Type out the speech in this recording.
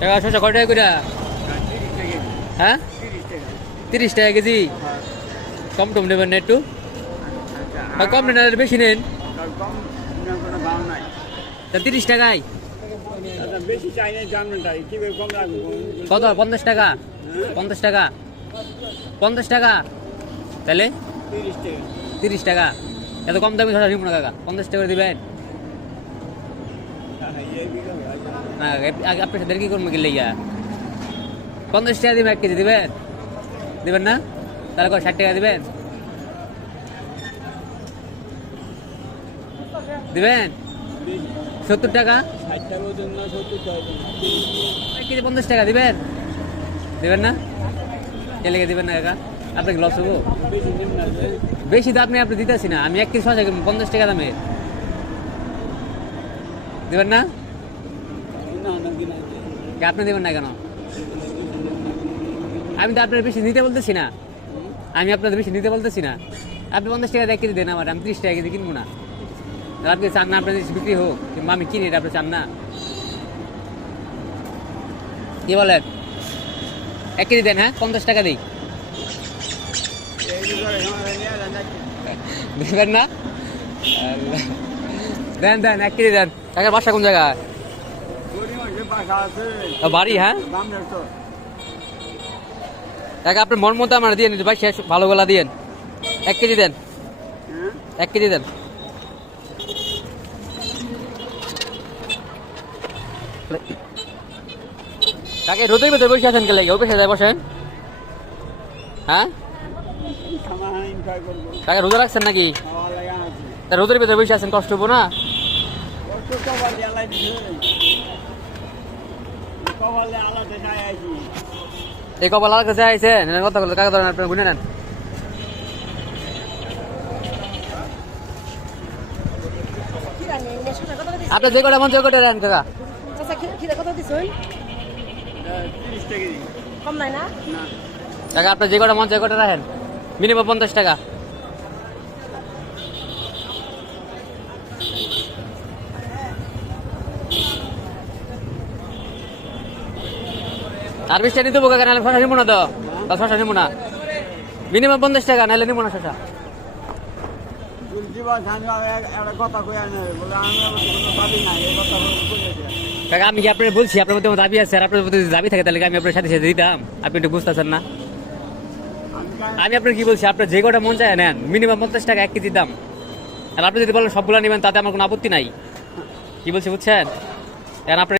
টাকা শসা কয় টাকা করে হ্যাঁ? তিরিশ টাকা কেজি? কম টম নেবেন না একটু? কম নেন বেশি নেন। তা তিরিশ টাকায়? কত? পঞ্চাশ টাকা? পঞ্চাশ টাকা? পঞ্চাশ টাকা? তাহলে? তিরিশ টাকা। এত কম দামি শসা নিব না কাকা পঞ্চাশ টাকা দিবেন? কি করব গেলে পঞ্চাশ টাকা দিবেন এক কেজি, দিবেন? দিবেন না? তাহলে কয়, ষাট টাকা দিবেন? দিবেন? সত্তর টাকা। এক কেজি পঞ্চাশ টাকা, দিবেন? দিবেন না? কে লেগে দিবেন না কাকা। আপনাকে লস হব? বেশি দাম নেই আপনি দিতেছি না। আমি এক কেজি শসা পঞ্চাশ টাকা দামে দিবেন না? আপনি দেবেন না কেন? আমি তো আপনার বেশি নিতে বলতেছি না। আমি আপনাদের বেশি নিতে বলতেছি না। আপনি পঞ্চাশ টাকা এক কেজি দেন আমার আমি ত্রিশ টাকা কেজি কিনবো না। আপনি চান না আপনার জিনিস বিক্রি হোক কিংবা আমি কিনি এটা আপনি চান না। কি বলেন? এক কেজি দেন হ্যাঁ? পঞ্চাশ টাকা দিই? দেবেন না? আল্লাহ। দেন দেন, এক কেজি দেন। কাকার বাসা কোন জায়গায়? বাড়ি হ্যাঁ। কাকা, আপনি মন মতো আমার দিয়ে ভাই, শেষ, ভালো গলা দিয়েন। এক কেজি দেন? এক কেজি দেন। কাকে রোদের ভিতরে বসে আছেন কে লাগে? ও পেশে যায় বসেন। হ্যাঁ? কাকে, রোজা রাখছেন নাকি? রোদের ভিতরে বসে আছেন, কষ্ট হব না? কপালে আইছি। এই কপাল আর কাছে আইছেন এর কথা বলতে কাকা ধরেন আপনার গুনে নেন। আপনি যে কটা মন যে কটা নেন কাকা। চাচা খিদে কত দিছুন? 30 টাকা কম নাই না? না। কাকা আপনি যে কটা মন যে কটা রাখেন। মিনিমাম পঞ্চাশ টাকা। আর নিতে বোকা নাহলে শশা না তো। শশা না। মিনিমাম পঞ্চাশ টাকা, নাহলে না শশা। আমি কি আপনার বলছি? আপনার মধ্যে দাবি আছে, আর আপনার মধ্যে দাবি থাকে, তাহলে আমি আপনার সাথে সাথে দিতাম? আপনি একটু বুঝতেছেন না? আমি আপনার কি বলছি? আপনার যে কটা মন চায় নেন, মিনিমাম পঞ্চাশ টাকা এক কেজির দাম। আর আপনি যদি বলেন সবগুলো নেবেন, তাতে আমার কোনো আপত্তি নাই। কি বলছি, বুঝছেন? আপনার